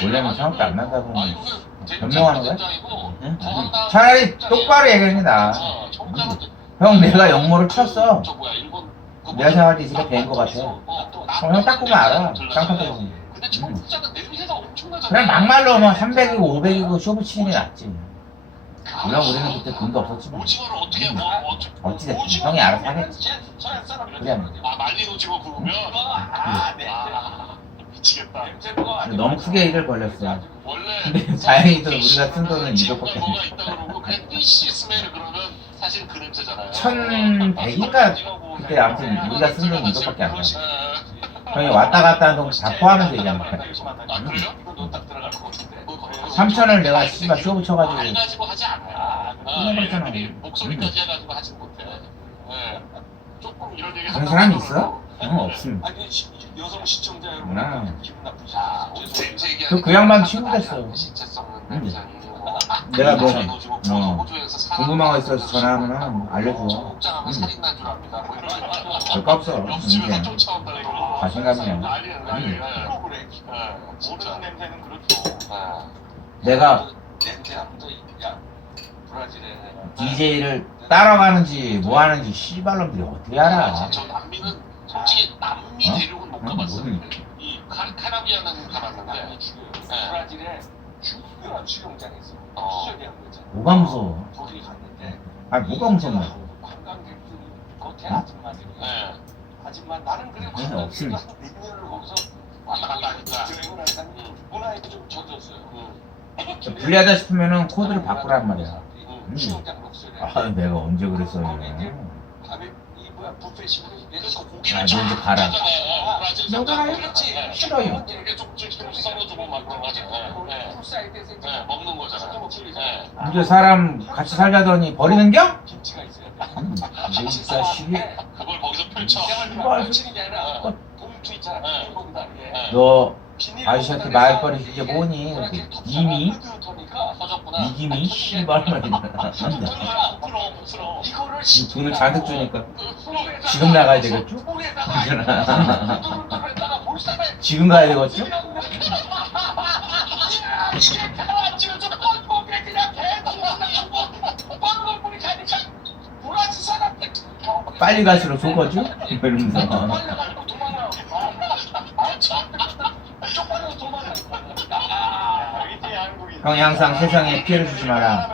원래는 성악도 안 난다고 변명하는 거야? 응? 차라리 똑바로 얘기합니다. 형 내가 역모를 쳤어. 내가 생각할 때 이제가 된 거 같아. 형 딱 보면 알아. 쌍꺼풀. 그냥 막말로 뭐 300이고 500이고 쇼부 치는 게 낫지. 물론 우리는 그때 돈도 없었지만. 어찌됐든 형이 알아서 하겠지. 그래. 말린 오징어 구우면 미치겠다. 근데 너무 크게 일을 벌렸어. 원래 근데 다행히도 우리가 쓴 돈은 200밖에 안 뭐가 있다 그러고 그냥 PCS면 그러면 사실 그 냄새잖아요. 1100인가 그때 아무튼 우리가 쓴 돈은 200밖에 안 나. 형이 왔다 갔다 하는 동 다 포함해서 얘기한 거야. 아 그래요? 이거 딱 들어갈 것 같은데. 3,000을 내가 씨발 쇼부 쳐가지고 안 가지고 하지 않아요. 끝내버렸잖아. 목소리까지 해가지고 하지 못해. 네. 조금 이런 얘기 그런 사람이 있어? 응, 없음. 아니 여성 시청자 여러분 나. 기분 나쁘지. 그 양반 친구 됐어. 내가 뭐 궁금한 거 있어서 전화하면 알려줘. 별거 없어. 인생. 자신감이야. 모르는 냄새는 그렇죠. 내가 냄새 나쁘다. 야 브라질에 DJ를 따라가는지 뭐 하는지 씨발놈들이 어떻게 알아? 저 남미는 솔직히 남미 어? 대륙은 못 가봤어요. 모르니. 이 카라비아는 가봤는데 브라질에 유명한 수영장이 있어. 수영장 거잖아. 뭐가 무서워? 거기 갔는데 아니 뭐가 무섭나? 관광객들이 겉에 아줌마들이 아줌마 나는 그래 그건 없음. 한 100년을 거기서 왔다 갔다 하니까 그리고 나서 문화에 좀 젖었어요. 불리하다 싶으면은 코드를 바꾸란 말이야. 수영장 목소리. 아 내가 언제 그랬어요? 밤에 이 뭐야 뷔페식으로 그래서 아, 고기를 너 이제 가라. 너가 그렇지. 싫어요. 이렇게 조금씩 썰어주고 막 그런 거지. 풀사이드에서 먹는 거잖아. 이제 사람 같이 살자더니 버리는겨? 김치가 있어야 돼. 내 진짜 시기. 그걸 거기서 펼쳐. 씨발. 펼치는 게 아니라 봉투 있잖아. 봉다. 너 아저씨한테 말거리 이제 뭐니? 이미 터졌구나. 이김이 씨발 말이야. 돈을 잔뜩 주니까 지금 나가야 되겠죠? 지금 가야 되겠죠? 빨리 갈수록 좋거죠? 이러면서 형이 항상 세상에 피해를 주지 마라.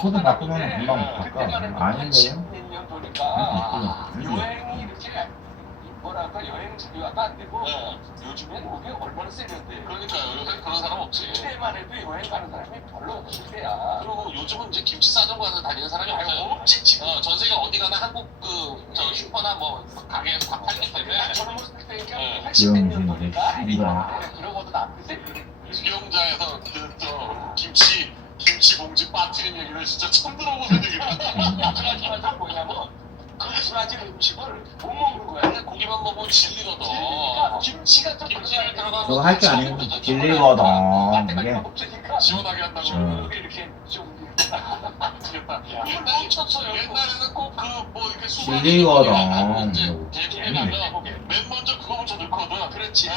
코드 바꾸면 금방 바꿔. 아닌데요? 여행이 이렇게 뭐랄까 여행수요가 안 되고 요즘엔 그게 얼마나 세련돼. 그러니까요. 요새 그런 사람 없지. 그때만 해도 여행 가는 사람이 별로 없을 때야. 그리고 요즘은 이제 김치 싸전 가서 다니는 사람이 없어요. 없지 지금. 전 세계 어디 가나 한국 저 슈퍼나 뭐 가게에서 다 팔기 때문에. 젊었을 때니까 80년 도니까 그러고도 남는데 수영장에서 저 김치 봉지 빠뜨린 얘기를 진짜 처음 들어보는 얘기를. 하지만 뭐냐면 그 브라질 음식을 못 먹는 거야. 고기만 먹으면 질리거든. 김치가 좀 김치를 들어가면 저거 할 줄 아는 길리거든. 이게 시원하게 한다고 이렇게 좀 미치겠다. 옛날에는 꼭 그 뭐 이렇게 질리거든. 계곡에 가면 맨 먼저 그거부터 넣거든. 그렇지.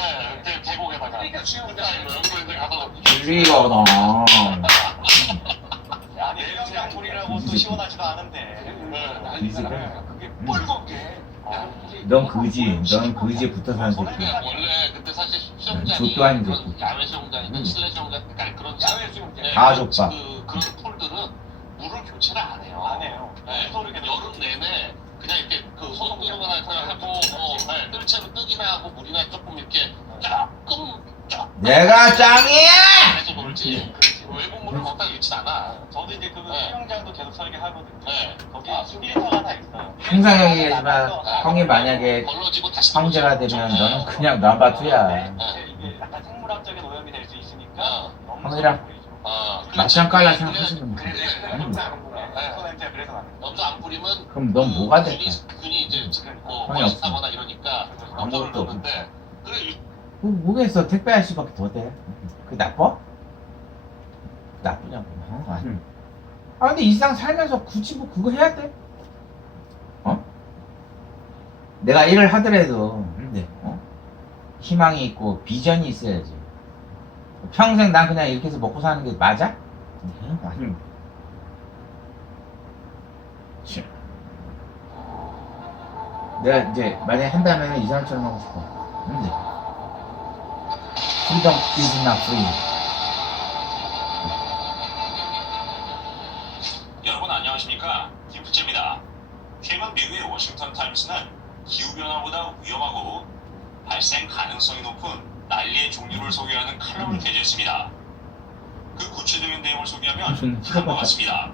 계곡에다가. 그러니까 수영장에 연구인들 가서 길리거든. 야, 내장장 물이라고 또 시원하지도 않은데. 그게 뻘겋게. 넌 그지. 넌 그지에 붙어 사는 새끼야. 원래 그때 사실 수영장이 족도 아닌 새끼. 야외 수영장이든 실내 수영장, 그러니까 그런 야외 수영장. 다 족봐. 그런 폴들은 물을 교체를 안 해요. 안 해요. 네. 여름 내내 그냥 이렇게 그 소독 뜨거나 하고 뜰채로 뜨기나 하고 물이나 조금 이렇게 조금 내가 짱이야! 해서 놀지. 외국 물을 거기다 넣지 않아. 저도 이제 그 수영장도 계속 설계하거든요. 거기 필터가 하나 있어요. 항상 얘기하지만 형이 만약에 걸러지고 다시 황제가 되면 너는 그냥 남바투야. 이게 약간 생물학적인 오염이 될 수 있으니까 형이랑 맞짱 깔라 생각하시는 거야. 염소 안 뿌리면 그럼 넌 뭐가 될까? 균이 이제 뭐 형이 없어. 타거나 이러니까 염소를 아무것도 넣는데 그래 뭐겠어? 택배 아저씨밖에 더 돼. 그 나빠? 나쁘냐고. 아니. 아 근데 일상 살면서 굳이 뭐 그거 해야 돼? 어? 내가 일을 하더라도 근데 희망이 있고 비전이 있어야지. 평생 난 그냥 이렇게 해서 먹고 사는 게 맞아? 아니. 내가 이제 만약에 한다면 이 사람처럼 하고 싶어. 근데 freedom is not free. 여러분 안녕하십니까? 김프채입니다. 최근 미국의 워싱턴 타임스는 기후변화보다 위험하고 발생 가능성이 높은 난리의 종류를 소개하는 칼럼을 게재했습니다. 그 구체적인 내용을 소개하면 다음과 같습니다.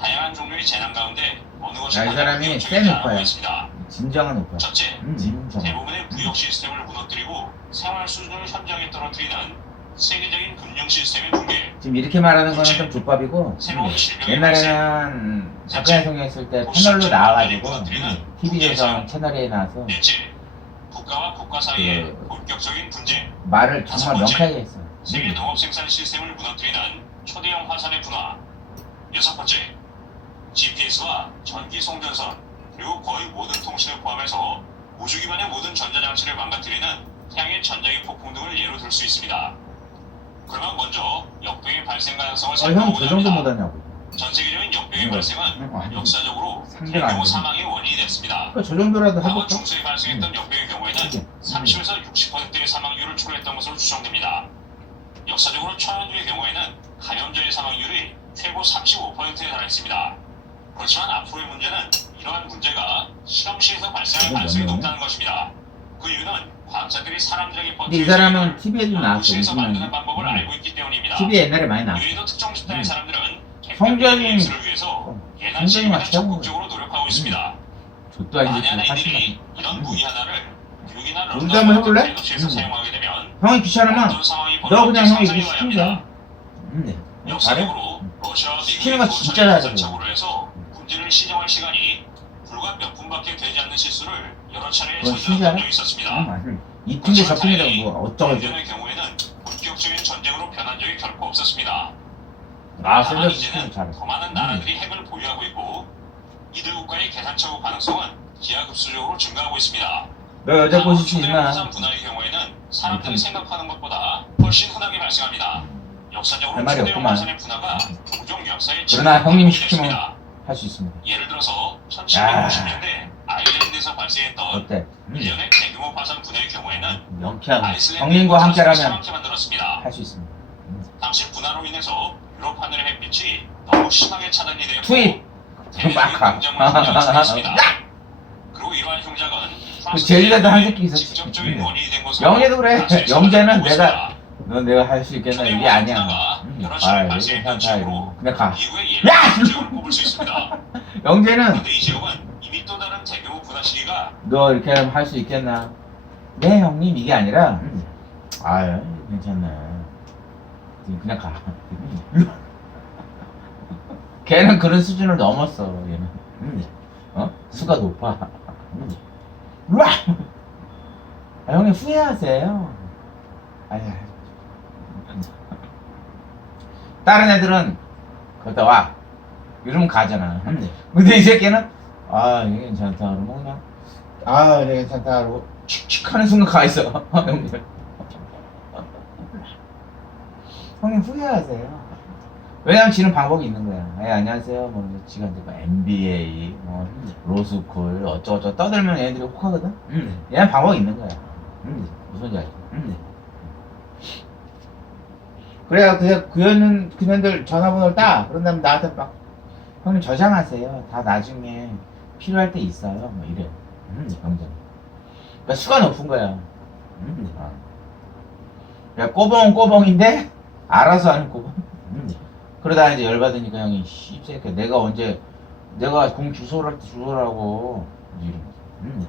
다양한 종류의 재난 가운데 어느 것이 이 사람이 센 오빠야. 진정한 오빠. 첫째, 진정. 대부분의 무역 시스템을 무너뜨리고 생활 수준을 현저하게 떨어뜨리는 세계적인 금융 시스템의 붕괴. 지금 이렇게 말하는 거는 좀 족밥이고, 새로운 질병의 옛날에는 박근혜 대통령 있을 때 패널로 나와가지고 TV조선 채널에 나와서 넷째, 국가와 국가 사이의 본격적인 분쟁. 말을 정말 명쾌하게 했어. 세계 농업 생산 시스템을 무너뜨리는 초대형 화산의 분화. 여섯 번째, GPS와 전기 송전선 그리고 거의 모든 통신을 포함해서 우주 기반의 모든 전자장치를 망가뜨리는 태양의 전자기 폭풍 등을 예로 들 수 있습니다. 그러면 먼저 역병의 발생 가능성을 형 살펴보고자 저 정도 합니다. 못하냐고. 전 세계적인 역병의 발생은 역사적으로 상대가 안 대규모 돼. 사망의 원인이 됐습니다. 그러니까 저 정도라도 과거 해볼까? 중세에 발생했던 역병의 경우에는 30에서 60%의 사망률을 초래했던 것으로 추정됩니다. 역사적으로 천연두의 경우에는 감염자의 사망률이 최고 35%에 달했습니다. 그렇지만 앞으로의 문제는 이러한 문제가 실험실에서 발생할 가능성이 높다는 것입니다. 그 이유는 과학자들이 사람들에게 근데 이 사람은 TV에도 나왔어. 실에서 만드는 방법을 알고 있기 때문입니다. TV에 옛날에 많이 나왔어. 유해도 특정 집단의 사람들은 성전이- 를 위해서 예난 성전이 시민을 맞춰. 적극적으로 노력하고 있습니다. 족도 아니지. 만약에 또 이들이 하시면. 이런 무기 하나를 뉴욕이나 우리도 런던 한번 같은 해볼래? 대도시에서 사용하게 되면 형이 귀찮으면 어떤 상황이 너 그냥 벌어질지 형 얘기 상상해 봐야 시키면 돼. 합니다. 잘해? 역사적으로 러시아와 시키는 미국의 거 진짜 도처를 잘하더라고. 전착으로 해서 군지를 시정할 시간이 불과 몇 분밖에 되지 않는 실수를 여러 차례 그건 저질렀던 신기하네. 적이 있었습니다. 이 팀대 저 팀이라고 뭐 어쩌고저쩌고. 전쟁의 경우에는 본격적인 전쟁으로 변한 적이 결코 없었습니다. 아, 다만 샌더스 이제는 팀 잘해. 더 많은 나라들이 핵을 보유하고 있고 이들 국가의 계산착오 가능성은 기하급수적으로 증가하고 있습니다. 너 여자 꼬실 수 초대형 있나? 화산 분화의 경우에는 사람들이 생각하는 것보다 훨씬 흔하게 발생합니다. 역사적으로 할 말이 초대형 없구만. 화산의 분화가 종종 역사의 그러나 형님이 지점이 시키면 됐습니다. 할 수 있습니다. 예를 들어서 1750년대 아일랜드에서 발생했던 어때? 1년의 대규모 화산 분화의 경우에는 명쾌하고 아이슬란드 형님과 함께라면 사망케 만들었습니다. 할 수 있습니다. 당시 분화로 인해서 유럽 하늘의 햇빛이 너무 심하게 차단이 되었고 투입! 대륙의 막 공작물 흉작을 수있습니다. 그리고 이러한 흉작은 프랑스 제주도에도 한 새끼 있었지. 직접적인 원인이 된 것으로 영재도 그래. 다수의 영재는 사람들이 내가 보고 있습니다. 넌 내가 할 수 있겠나 이게 아니야. 아, 이거 괜찮다 이거. 그냥 가. 미국의 야! 예를 지역을 뽑을 수 있습니다. 영재는 그런데 이 지역은 이미 또 다른 대규모 분화 시기가 너 이렇게 하면 할 수 있겠나? 네 형님 이게 아니라 아유 괜찮네. 그냥 가. 걔는 그런 수준을 넘었어 얘는. 수가 높아. 우와! 아, 형님 후회하세요. 아니, 다른 애들은 거기다 와 이러면 가잖아. 근데 이 새끼는 아 이게 괜찮다 그러면 그냥 아 이게 괜찮다 그러고 칙칙 하는 순간 가 있어. 형님. 형님 후회하세요. 왜냐면 지는 방법이 있는 거야. 예, 안녕하세요. 뭐 지가 이제 뭐 MBA, 뭐 로스쿨 어쩌고저쩌고 떠들면 얘네들이 혹하거든. 얘는 방법이 있는 거야. 무슨 소리 알지? 그래야 그년들 전화번호를 따. 그런 다음에 나한테 막 형님 저장하세요. 다 나중에 필요할 때 있어요. 뭐 이래. 형들. 그러니까 수가 높은 거야. 야 꼬봉은 꼬봉인데 알아서 하는 꼬봉. 그러다 이제 열받으니까 형이 씨새끼 내가 언제 내가 공 주소를 할 때 주소라고 이러면서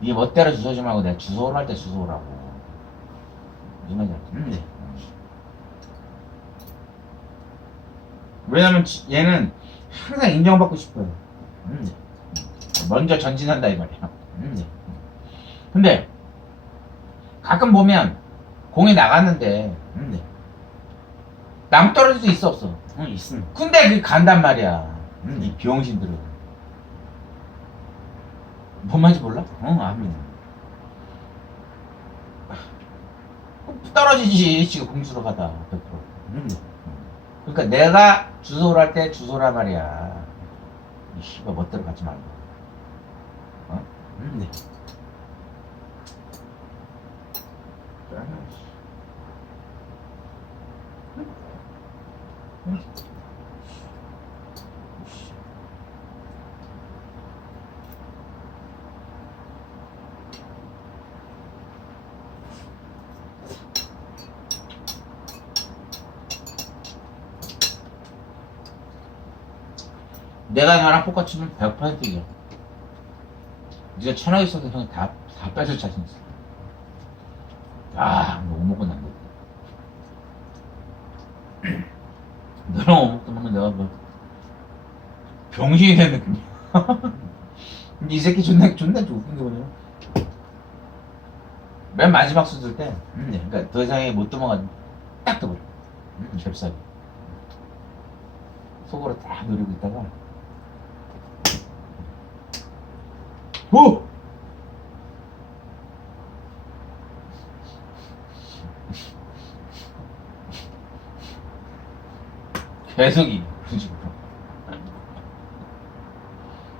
네 멋대로 주소 좀 하고 내가 주소를 할 때 주소라고 무슨 말인지 알지? 왜냐면 얘는 항상 인정받고 싶어요. 먼저 전진한다 이 말이야. 근데 가끔 보면 공이 나갔는데 남 떨어질 수 있어 없어? 있음. 근데 그 간단 말이야. 이 병신들은. 뭔 말인지 몰라? 압니다. 떨어지지 지금 공수로 가다 100%. 그러니까 내가 주소를 할 때 주소라 말이야. 이 씨발 멋대로 가지 말고. 어? 네. 내가 나랑 똑같으면 100% 이겨. 네가 1000원 있어도 형이 다 뺏을 자신 있어. 아, 너 오목은 안 돼. 너랑 오목 때문에 내가 뭐 병신이 된 느낌이야. 근데 이 새끼 존나 웃긴 게 뭐냐면 맨 마지막 수술 때 그러니까 더 이상 못 도망가지고 딱 떠버려. 잽싸게 속으로 딱 노리고 있다가 오! 계속 이겨.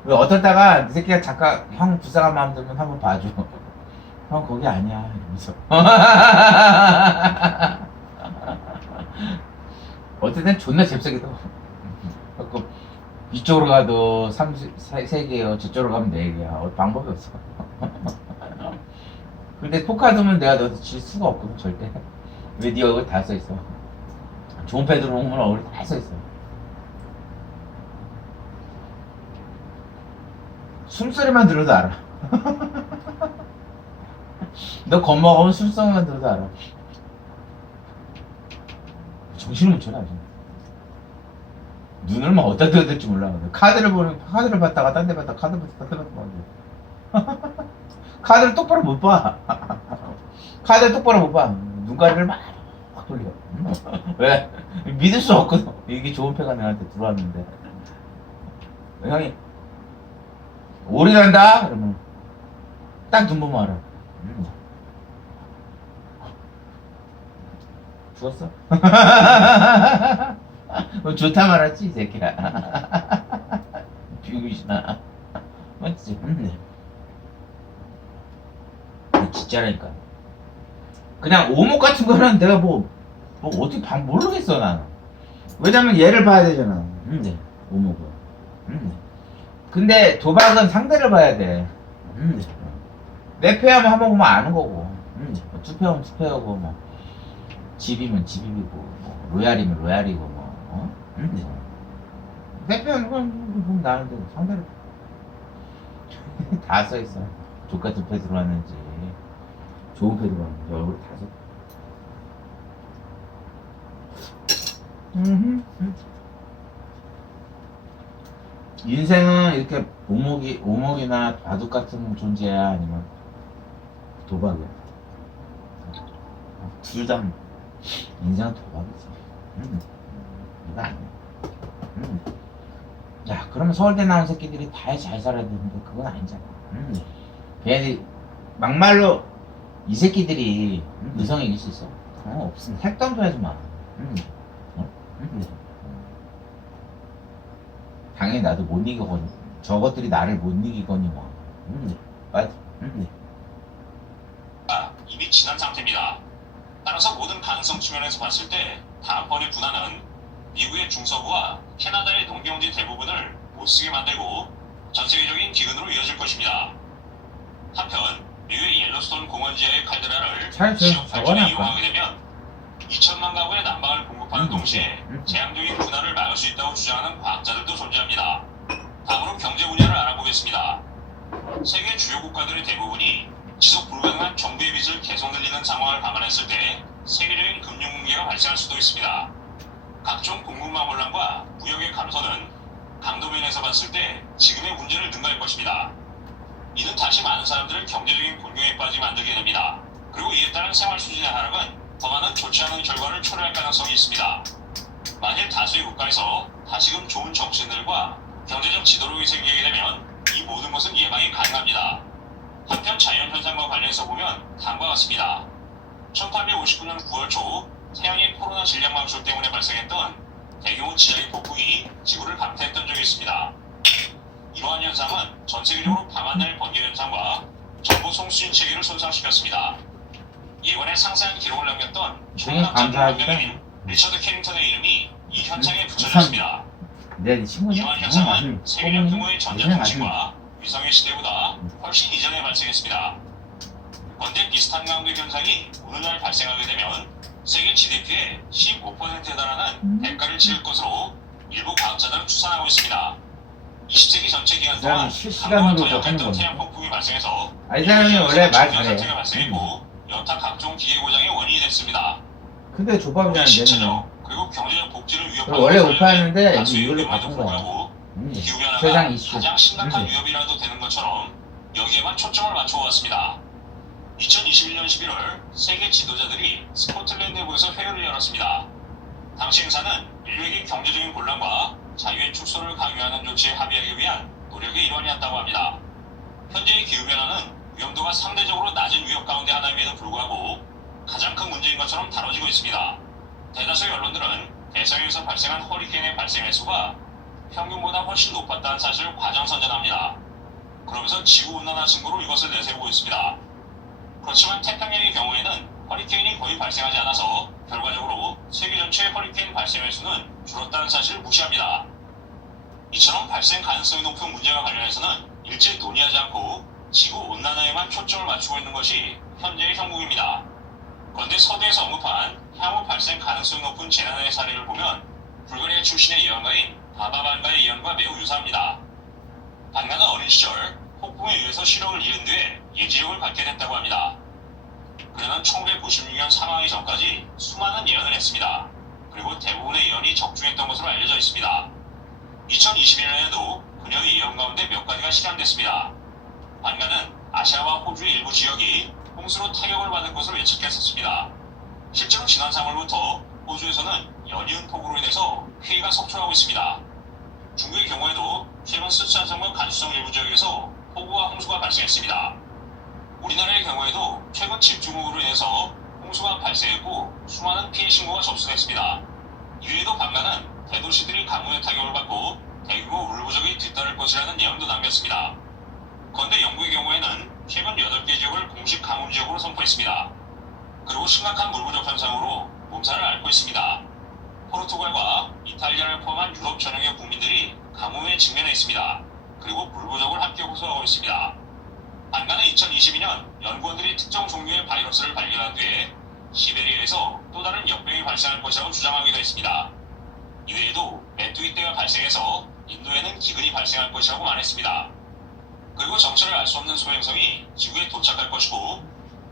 왜 어떨 때가 이 새끼가 잠깐 형 불쌍한 마음 들면 한번 봐줘. 형 거기 아니야 이러면서. 어떨 땐 존나 잽싸게 도 이쪽으로 가도 3개요 저쪽으로 가면 4개야. 방법이 없어. 근데 포카드면 내가 너한테 질 수가 없거든 절대. 왜 네 얼굴 다 써있어. 좋은 패드로 오면 얼굴 다 써있어. 숨소리만 들어도 알아. 너 겁먹으면 숨소리만 들어도 알아. 정신을 못 차려 아직. 눈을 막 어디다 둬야 될지 몰라. 카드를 봤다가 딴 데 봤다가 카드 봤다가 딴 데 봤다가 카드를 똑바로 못 봐. 카드를 똑바로 못 봐. 눈가리를 막 돌려. 왜? 믿을 수 없거든. 이게 좋은 패가 내한테 들어왔는데 형이 오리 간다? 그러면 딱 눈 보면 알아. 죽었어? 좋다 말았지 이 새끼야. 비우시나 맞지? 진짜라니까. 그냥 오목 같은 거는 내가 뭐 어떻게 모르겠어 난. 왜냐면 얘를 봐야 되잖아. 오목은. 근데 도박은 상대를 봐야 돼. 내 패하면 한번 보면 아는 거고. 투패하면 투패하고 뭐 집이면 집이고 뭐 로얄이면 로얄이고 뭐. 내 패하면 보면 나는데 상대를 다 써있어. 족같은 패 들어왔는지 좋은 패 들어왔는지 얼굴 다 써. 인생은 이렇게 오목이나 바둑 같은 존재야 아니면 도박이야. 둘 다 인생은 도박이지. 이거 아니야. 야 그러면 서울대 나온 새끼들이 다 잘 살아야 되는데 그건 아니잖아. 걔네들이 막말로 이 새끼들이 의성이 이길 수 있어? 없음. 핵덤도 하지 마. 당연히 나도 못 이기거니. 저것들이 나를 못 이기거니 뭐. 맞아. 이미 지난 상태입니다. 따라서 모든 가능성 측면에서 봤을 때 다음번의 분할은 미국의 중서부와 캐나다의 농경지 대부분을 못쓰게 만들고 전 세계적인 기근으로 이어질 것입니다. 한편 미국의 옐로스톤 공원 지하의 칼데라를 지역 발전에 이용하게 되면 2천만 가구의 난방을 공급하는 동시에 재앙적인 분할을 막을 수 있다고 주장하는 과학자들도 존재합니다. 다음으로 경제 분야를 알아보겠습니다. 세계 주요 국가들의 대부분이 지속 불가능한 정부의 빚을 계속 늘리는 상황을 감안했을 때 세계적인 금융 붕괴가 발생할 수도 있습니다. 각종 공급망 혼란과 무역의 감소는 강도면에서 봤을 때 지금의 문제를 능가할 것입니다. 이는 다시 많은 사람들을 경제적인 곤경에 빠지게 만들게 됩니다. 그리고 이에 따른 생활 수준의 하락은 더 많은 좋지 않은 결과를 초래할 가능성이 있습니다. 만일 다수의 국가에서 다시금 좋은 정치인들과 경제적 지도력이 생기게 되면 이 모든 것은 예방이 가능합니다. 한편 자연현상과 관련해서 보면 다음과 같습니다. 1859년 9월 초 태양의 코로나 질량 망sul 때문에 발생했던 대규모 지하의 폭풍이 지구를 강타했던 적이 있습니다. 이러한 현상은 전 세계적으로 방한날 번개 현상과 정보 송수신 체계를 손상시켰습니다. 이번에 상세한 기록을 남겼던 총각장 원명인 리처드 캐링턴의 이름이 이 현상에 붙여졌습니다. 내 친구냐? 이러한 현상은 세계적 규모의 전자통신과 위성의 시대보다 훨씬 이전에 발생했습니다. 그런데 비슷한 강도 현상이 오늘날 발생하게 되면 세계 GDP의 15%에 달하는 대가를 치를 것으로 일부 과학자들은 추산하고 있습니다. 20세기 전체 기간 동안 실시간으로 하는 했던 겁니다. 태양 폭풍이 발생해서 이 사람이 원래 말 잘해. 사태가 발생했고 여타 각종 기계 고장의 원인이 됐습니다. 근데 족밥이라는 신체적 그리고 경제적 복지를 위협하는 원래 오파였는데 다수 이걸로 위험에도 바꾼 거야. 불구하고 세상 기후변화가 이슈. 가장 심각한 위협이라도 되는 것처럼 여기에만 초점을 맞춰왔습니다. 2021년 11월 세계 지도자들이 스코틀랜드에서 회의를 열었습니다. 당시 행사는 인류에게 경제적인 곤란과 자유의 축소를 강요하는 조치에 합의하기 위한 노력의 일환이었다고 합니다. 현재의 기후변화는 위험도가 상대적으로 낮은 위협 가운데 하나임에도 불구하고 가장 큰 문제인 것처럼 다뤄지고 있습니다. 대다수의 언론들은 대서양에서 발생한 허리케인의 발생 횟수가 평균보다 훨씬 높았다는 사실을 과장선전합니다. 그러면서 지구온난화 증거로 이것을 내세우고 있습니다. 그렇지만 태평양의 경우에는 허리케인이 거의 발생하지 않아서 결과적으로 세계 전체의 허리케인 발생 횟수는 줄었다는 사실을 무시합니다. 이처럼 발생 가능성이 높은 문제와 관련해서는 일제 논의하지 않고 지구온난화에만 초점을 맞추고 있는 것이 현재의 형국입니다. 그런데 서두에서 언급한 향후 발생 가능성이 높은 재난의 사례를 보면 불가리아 출신의 예언가인 바바반가의 예언과 매우 유사합니다. 반가는 어린 시절 폭풍에 의해서 시력을 잃은 뒤에 예지력을 갖게 됐다고 합니다. 그는 1996년 사망하기 전까지 수많은 예언을 했습니다. 그리고 대부분의 예언이 적중했던 것으로 알려져 있습니다. 2021년에도 그녀의 예언 가운데 몇 가지가 실현됐습니다. 반가는 아시아와 호주의 일부 지역이 홍수로 타격을 받을 것으로 예측했었습니다. 실제로 지난 3월부터 호주에서는 연이은 폭우로 인해서 피해가 속출하고 있습니다. 중국의 경우에도 최근 스촨성과 간수성 일부 지역에서 폭우와 홍수가 발생했습니다. 우리나라의 경우에도 최근 집중호우로 인해서 홍수가 발생했고 수많은 피해 신고가 접수됐습니다. 이외에도 반가는 대도시들이 가뭄의 타격을 받고 대규모 물 부족이 뒤따를 것이라는 예언도 남겼습니다. 그런데 영국의 경우에는 최근 8개 지역을 공식 가뭄 지역으로 선포했습니다. 그리고 심각한 물 부족 현상으로 몸살을 앓고 있습니다. 포르투갈과 이탈리아를 포함한 유럽 전역의 국민들이 가뭄에 직면해 있습니다. 그리고 물 부족을 함께 호소하고 있습니다. 반가는 2022년 연구원들이 특정 종류의 바이러스를 발견한 뒤에 시베리아에서 또 다른 역병이 발생할 것이라고 주장하기도 했습니다. 이외에도 메뚜기 떼가 발생해서 인도에는 기근이 발생할 것이라고 말했습니다. 그리고 정체를 알 수 없는 소행성이 지구에 도착할 것이고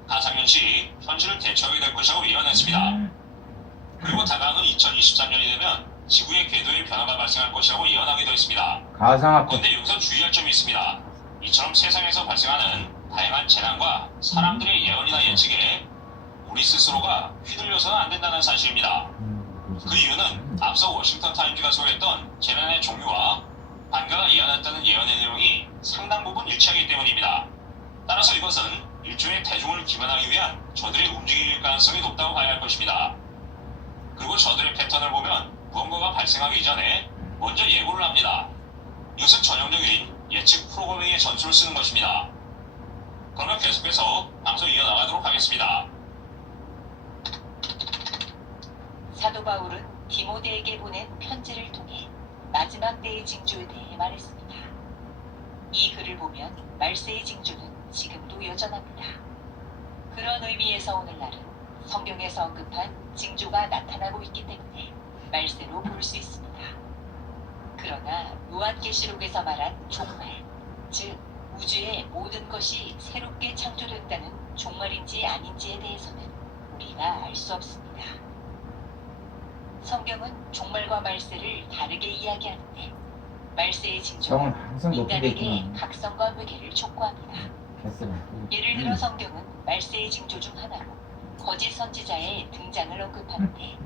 가상현실이 현실을 대처하게 될 것이라고 예언했습니다. 그리고 다가오는 2023년이 되면 지구의 궤도에 변화가 발생할 것이라고 예언하기도 했습니다. 그런데 여기서 주의할 점이 있습니다. 이처럼 세상에서 발생하는 다양한 재난과 사람들의 예언이나 예측에 우리 스스로가 휘둘려서는 안 된다는 사실입니다. 그 이유는 앞서 워싱턴 타임즈가 소개했던 재난의 종류와 반가가 예언했다는 예언의 내용이 상당 부분 일치하기 때문입니다. 따라서 이것은 일종의 태중을 기반하기 위한 저들의 움직일 가능성이 높다고 봐야 할 것입니다. 그리고 저들의 패턴을 보면 무언가가 발생하기 전에 먼저 예고를 합니다. 이것은 전형적인 예측 프로그래밍의 전술을 쓰는 것입니다. 그러면 계속해서 방송 이어나가도록 하겠습니다. 사도 바울은 디모데에게 보낸 편지를 통해 마지막 때의 징조에 대해 말했습니다. 이 글을 보면 말세의 징조는 지금도 여전합니다. 그런 의미에서 오늘날은 성경에서 언급한 징조가 나타나고 있기 때문에 말세로 볼 수 있습니다. 그러나 요한계시록에서 말한 종말, 즉 우주의 모든 것이 새롭게 창조됐다는 종말인지 아닌지에 대해서는 우리가 알 수 없습니다. 성경은 종말과 말세를 다르게 이야기하는데 말세의 징조는 인간에게 각성과 회개를 촉구합니다. 예를 들어 성경은 말세의 징조 중 하나로 거짓 선지자의 등장을 언급하는데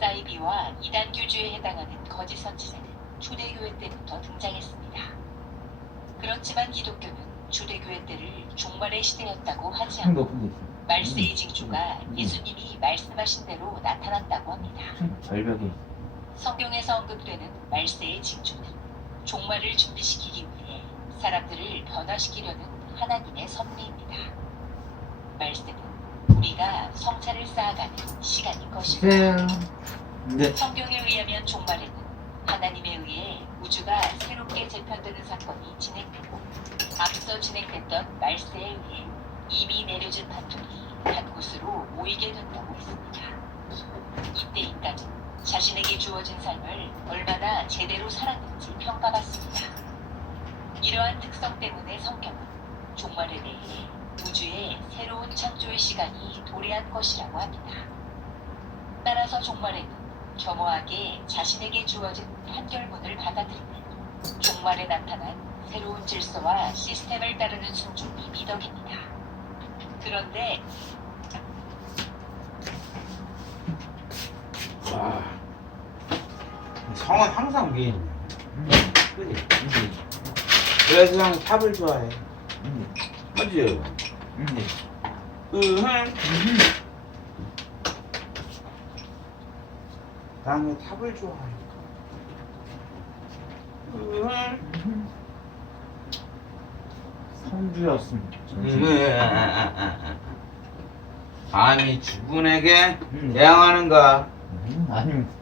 사이비와 이단 교주에 해당하는 거짓 선지자는 초대교회 때부터 등장했습니다. 그렇지만 기독교는 주대교회 때를 종말의 시대였다고 하지 좀 않고 높은 데 있어. 말세의 징조가 예수님이 말씀하신 대로 나타났다고 합니다. 절벽에. 성경에서 언급되는 말세의 징조는 종말을 준비시키기 위해 사람들을 변화시키려는 하나님의 섭리입니다. 말씀은 우리가 성찰을 쌓아가는 시간인 것입니다. 네. 성경에 의하면 종말에는 하나님에 의해 우주가 새롭게 재편되는 사건이 진행되고 앞서 진행됐던 말세에 의해 이미 내려진 판결이 한 곳으로 모이게 된다고 했습니다. 이때 인간은 자신에게 주어진 삶을 얼마나 제대로 살았는지 평가받습니다. 이러한 특성 때문에 성경은 종말에 대해 우주의 새로운 창조의 시간이 도래한 것이라고 합니다. 따라서 종말에는 겸허하게 자신에게 주어진 판결문을 받아들이는 종말에 나타난 새로운 질서와 시스템을 따르는 순종이 미덕입니다. 그런데 와, 성은 항상 위에 있네. 그지? 그래서 형이 탑을 좋아해. 맞지? 난 왜 탑을 좋아해? 성주였습니다. 감히 주군에게 대항하는가? 아닙니다.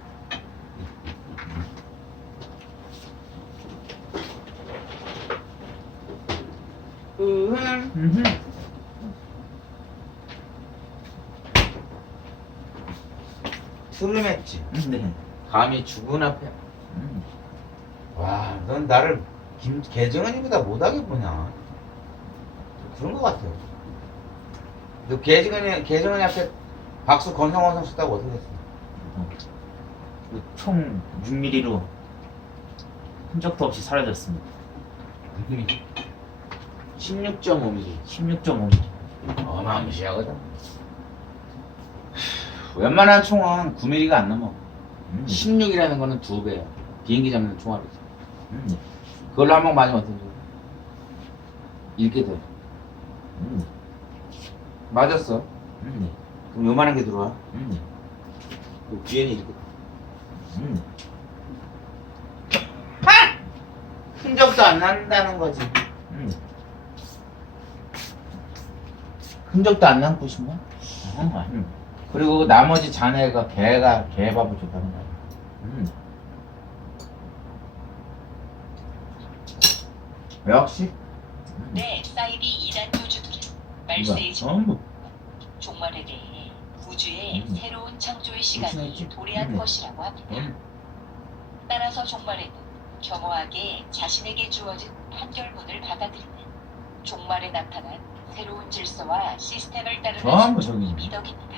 트름했지. 네. 감히 주군 앞에. 와, 넌 나를 개정은이보다 못하게 보냐? 그런 거 같아요. 너 개정은이 앞에 박수 건성건성 쳤다고 어떻게 했어? 총 6mm로 흔적도 없이 사라졌습니다. 16.5mm. 16.5mm. 어마무시하거든. 웬만한 총은 9mm가 안 넘어. 16이라는 거는 2배야. 비행기 잡는 총알이지. 그걸로 한 방 맞으면 어떻게 돼? 이렇게 돼. 맞았어. 그럼 요만한 게 들어와. 그 뒤에는 이렇게 돼. 흔적도 안 난다는 거지. 흔적도 안 남고 싶나? 그리고 나머지 자네가 개밥을 줬다는 거야. 역시. 네, 사이비 2단 교주들은 말세의 종말에 대해 우주의 새로운 창조의 시간이 도래한 것이라고 합니다. 따라서 종말에는 겸허하게 자신에게 주어진 판결문을 받아들이는 종말에 나타난 새로운 질서와 시스템을 따르는 순종이 미덕입니다.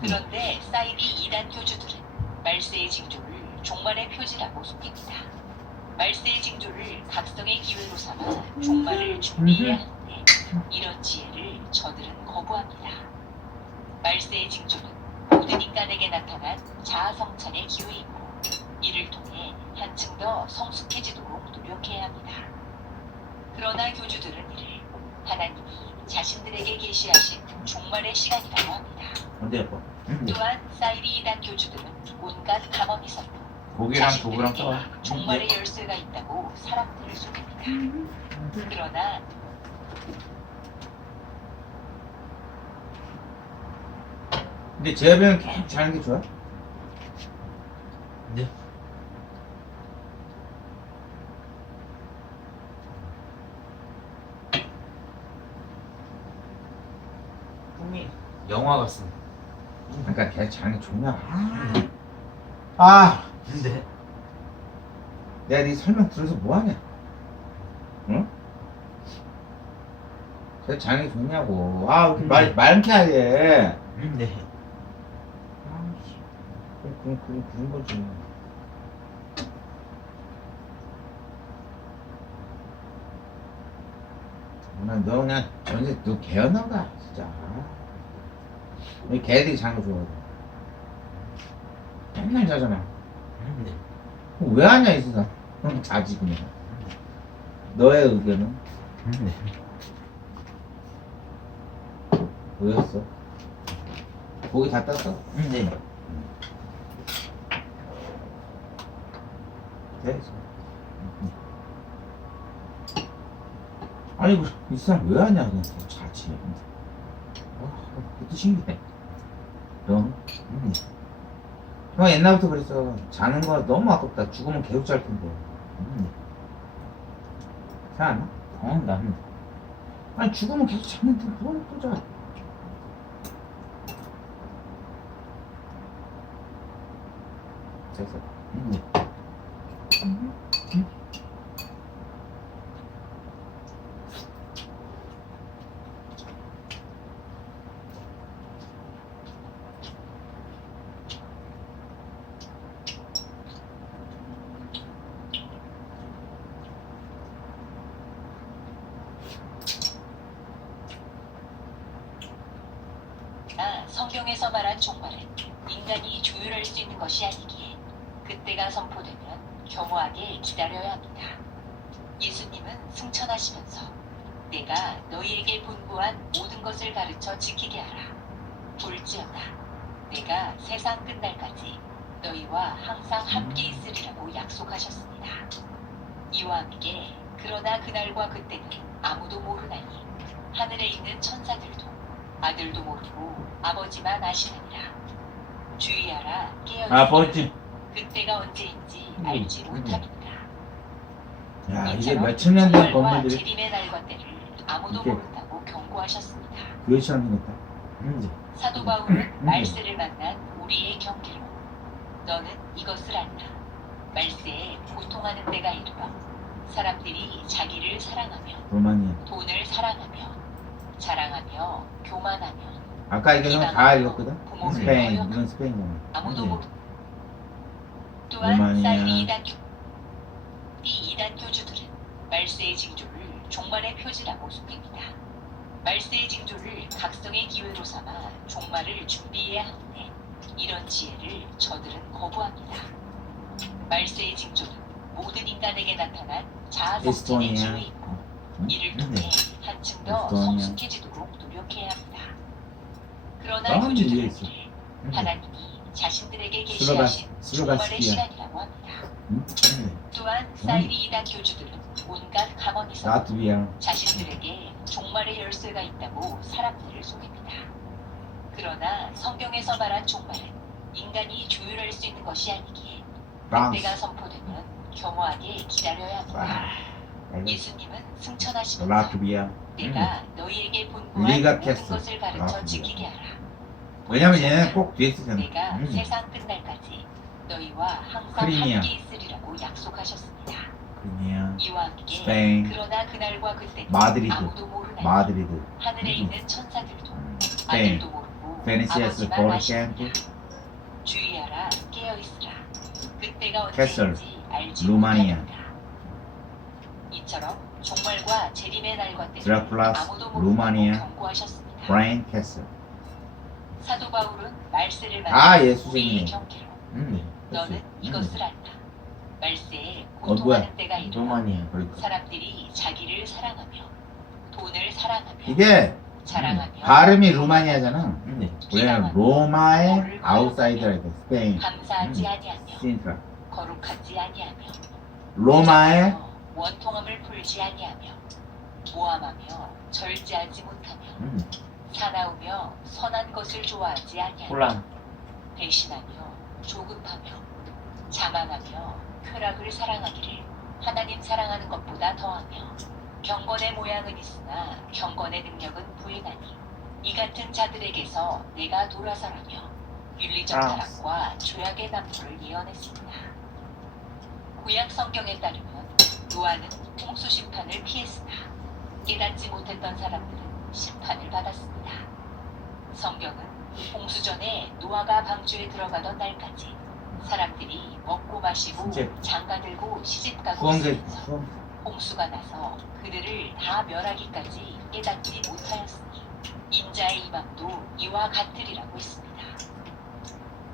그런데 사이비 2단 교주들은 말세의 징조를 종말의 표지라고 속입니다. 말세의 징조를 각성의 기회로 삼아 종말을 준비해야 하는데 이런 지혜를 저들은 거부합니다. 말세의 징조는 모든 인간에게 나타난 자아 성찰의 기회이고 이를 통해 한층 더 성숙해지도록 노력해야 합니다. 그러나 교주들은 이를 하나님이 자신들에게 계시하신 종말의 시간이라고 합니다. 어디야? 또한 사이비 이단 교주들은 온갖 감언이 섞여 고기랑 두부랑 자신들에게 떠와. 종말의 열쇠가 있다고 사람들을 속입니다. 그러나 근데 제압이는 괜찮은 게 좋아? 네. 꿈이 영화 같습니다. 그러니까 걔 자는 게 좋냐? 아, 근데 내가 네 설명 들어서 뭐하냐? 응? 걔 자는 게 좋냐고. 아, 왜 이렇게 많게 하게. 근데 그런 거지. 너 그냥 전세 너 개였나 보다 진짜. 왜 개들이 자는 거 좋아해? 맨날 자잖아. 근데 왜 하냐 이 세상. 그럼 자지 그냥. 너의 의견은? 뭐였어? 고기 다 땄어? 네. 됐어. 아니 이 사람 왜 하냐 그냥 자지. 그것도 신기해. 형? 형 옛날부터 그랬어. 자는 거 너무 아깝다. 죽으면 계속 잘 텐데. 생각나? 나는. 아니 죽으면 계속 자는데 뭘 또 자. 됐어. 성경에서 말한 종말은 인간이 조율할 수 있는 것이 아니기에 그때가 선포되면 겸허하게 기다려야 합니다. 예수님은 승천하시면서 내가 너희에게 분부한 모든 것을 가르쳐 지키게 하라. 볼지어다 내가 세상 끝날까지 너희와 항상 함께 있으리라고 약속하셨습니다. 이와 함께 그러나 그날과 그때는 아무도 모르나니 하늘에 있는 천사들도 아들도 모르고 아버지만 아시느니라. 주의하라 깨어있으라. 아버지. 그때가 언제인지 알지 못합니다. 야 이게 몇천 년 된 건물들이 재림의 날과 때를 아무도 이게 모른다고 경고하셨습니다. 교회처럼 생겼다. 사도 바울은 말세를 만난 우리의 경계로 너는 이것을 안다. 말세에 고통하는 때가 이르러 사람들이 자기를 사랑하며 로마니아. 돈을 사랑하며 자랑하며 교만하며 아까 이거 다 읽었거든? 부모를 스페인. 어려하며 이건 스페인이잖아. 아무도 네. 모르. 또한 로마니아. 사이비 이단 교주들은 말세의 징조를 종말의 표지라고 숨깁니다. 말세의 징조를 각성의 기회로 삼아 종말을 준비해야 하는데 이런 지혜를 저들은 거부합니다. 말세의 징조는 모든 인간에게 나타난 자아성찰의 에스토니아. 기회이고 이를 통해 한층 더 에스토니아. 성숙해지도록 노력해야 합니다. 그러나 아, 이게 교주들은 있어. 이를 하나님이 자신들에게 슬로바- 계시하신 종말의 슬로바스키아. 시간이라고 합니다. 또한 사이비 이단 교주들은 온갖 가만히서 라트비아. 자신들에게 종말의 열쇠가 있다고 사람들을 속입니다. 그러나 성경에서 말한 종말은 인간이 조율할 수 있는 것이 아니기에 프랑스. 때가 선포되면 겸허하게 기다려야 합니다. 예수님은 승천하시면서 라트비아. 내가 너희에게 분부한 리가 모든 캐슬. 것을 가르쳐 라트비아. 지키게 하라. 왜냐면 얘는 꼭 뒤에 쓰잖아. 내가 세상 끝날까지 너희와 항상 크리미아. 함께 있으리라고 약속하셨습니다. 크리미아. 이와 함께 스페인. 그러나 그날과 그때 마드리드. 아무도 모르나니 마드리드. 하늘에 있는 천사들도 스페인. 아들도 모르고 베네시아스 아버지만 포르켄트. 아시느니라. 주의하라 깨어있으라. 그때가 캐슬. 언제인지 알지 루마니아. 못합니다. 이처럼 종말과 재림의 날과 때를 드라큘라스, 아무도 모른다고 루마니아. 경고하셨습니다. 브레인 캐슬. 사도 바울은 말세를 아, 만난 예수쟁이네. 우리의 경계로 너는 이것을 안다. 말세에 뭐야? 고통하는 때가 이르러 로마니아. 그러니까. 사람들이 자기를 사랑하며 돈을 사랑하며 이게 자랑하며 발음이 루마니아잖아. 왜냐면 비방하며 로마의 너를 아웃사이더라니까. 스페인. 감사하지 아니하며 신트라. 거룩하지 아니하며 로마의 부정하며 원통함을 풀지 아니하며 모함하며 절제하지 못하며 사나우며 선한 것을 좋아하지 아니하며 콜라. 배신하며 조급하며 자만하며 쾌락을 사랑하기를 하나님 사랑하는 것보다 더하며 경건의 모양은 있으나 경건의 능력은 부인하니 이 같은 자들에게서 내가 돌아서라며 윤리적 타락과 죄악의 남부를 예언했습니다. 구약 성경에 따르면 노아는 홍수 심판을 피했으나 깨닫지 못했던 사람들은 심판을 받았습니다. 성경은 홍수 전에 노아가 방주에 들어가던 날까지 사람들이 먹고 마시고 이제 장가들고 시집가고 후원계 있으면서 홍수가 나서 그들을 다 멸하기까지 깨닫지 못하였으니 인자의 이맘도 이와 같으리라고 했습니다.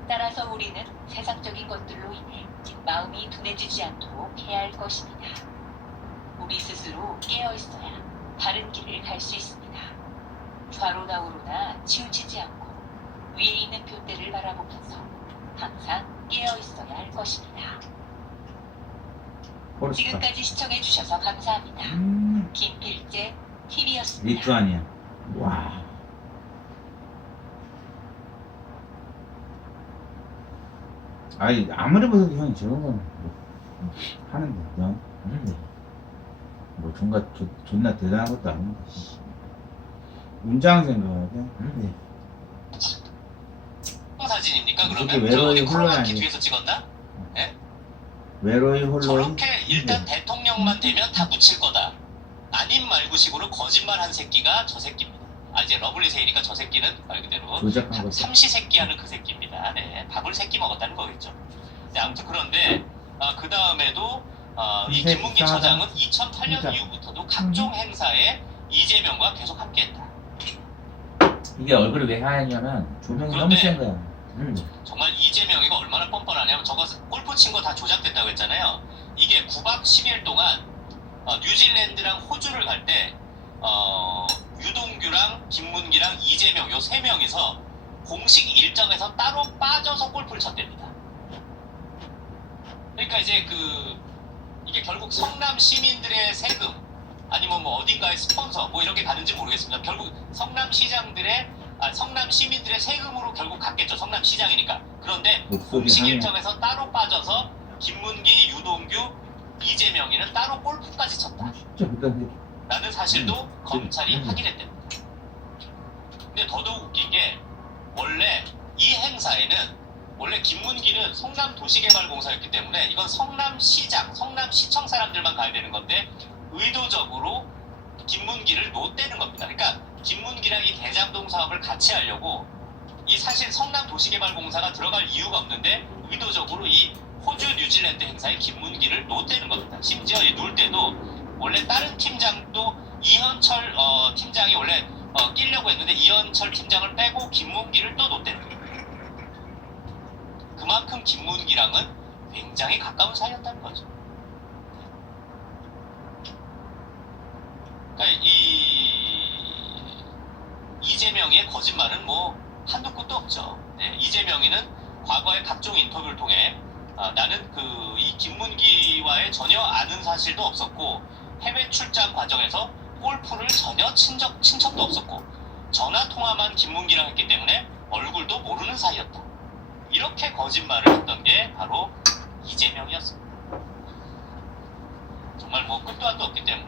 따라서 우리는 세상적인 것들로 인해 마음이 둔해지지 않도록 해야 할 것입니다. 우리 스스로 깨어 있어야 바른 길을 갈 수 있습니다. 좌로나우로나 치우치지 않고 위에 있는 표대를 바라보면서 항상 깨어 있어야 할 것입니다. 포르스타. 지금까지 시청해주셔서 감사합니다. 김필재 TV였습니다. 리투아니아. 와. 아니 아무리 봐도 형이 저런 건 뭐, 하는데 넌 하는데 뭐 존나 대단한 것도 아닌데 씨. 문장 생각하게 하는데 사진입니까? 그렇게 그러면 외로이 저기 코로나기 홀로라니. 뒤에서 찍었나? 외로이 홀로이 저렇게 일단 대통령만 되면 다 묻힐 거다. 아님 말고식으로 거짓말한 새끼가 저 새끼입니다. 아 이제 러블리 세이니까 저 새끼는 말 그대로 조작한 거죠. 삼시 새끼 하는 그 새끼입니다. 네, 밥을 새끼 먹었다는 거겠죠. 네, 아무튼 그런데 그 다음에도 이 근데 김문기 이상하다. 처장은 2008년 진짜. 이후부터도 각종 행사에 이재명과 계속 함께했다. 이게 얼굴이 왜 하얘냐면 조명이 너무 그런데 센 거야. 정말 이재명이가 얼마나 뻔뻔하냐면 저거 골프 친 거 다 조작됐다고 했잖아요. 이게 9박 10일 동안 뉴질랜드랑 호주를 갈 때 유동규랑 김문기랑 이재명 요 세 명이서 공식 일정에서 따로 빠져서 골프를 쳤답니다. 그러니까 이제 이게 결국 성남 시민들의 세금 아니면 뭐 어딘가의 스폰서 뭐 이런 게 가는지 모르겠습니다. 결국 성남 시민들의 세금으로 결국 갔겠죠. 성남 시장이니까. 그런데 목소리 공식 상해. 일정에서 따로 빠져서 김문기, 유동규, 이재명이는 따로 골프까지 쳤다. 진짜 그때 라는 사실도 검찰이 음. 확인했답니다. 근데 더더욱 웃긴 게 원래 이 행사에는 원래 김문기는 성남도시개발공사였기 때문에 이건 성남시장, 성남시청 사람들만 가야 되는 건데 의도적으로 김문기를 노떼는 겁니다. 그러니까 김문기랑 이 대장동 사업을 같이 하려고 이 사실 성남도시개발공사가 들어갈 이유가 없는데 의도적으로 이 호주 뉴질랜드 행사에 김문기를 노떼는 겁니다. 심지어 이 놀 때도 원래 다른 팀장도 이현철 팀장이 원래 끼려고 했는데 이현철 팀장을 빼고 김문기를 또 노떼는 겁니다. 그만큼 김문기랑은 굉장히 가까운 사이였다는 거죠. 그러니까 이재명의 거짓말은 뭐 한도 끝도 없죠. 네, 이재명이는 과거의 각종 인터뷰를 통해 나는 이 김문기와의 전혀 아는 사실도 없었고 해외 출장 과정에서 골프를 전혀 친 척도 없었고 전화 통화만 김문기랑 했기 때문에 얼굴도 모르는 사이였다. 이렇게 거짓말을 했던 게 바로 이재명이었습니다. 정말 뭐 끝도 한도 없기 때문에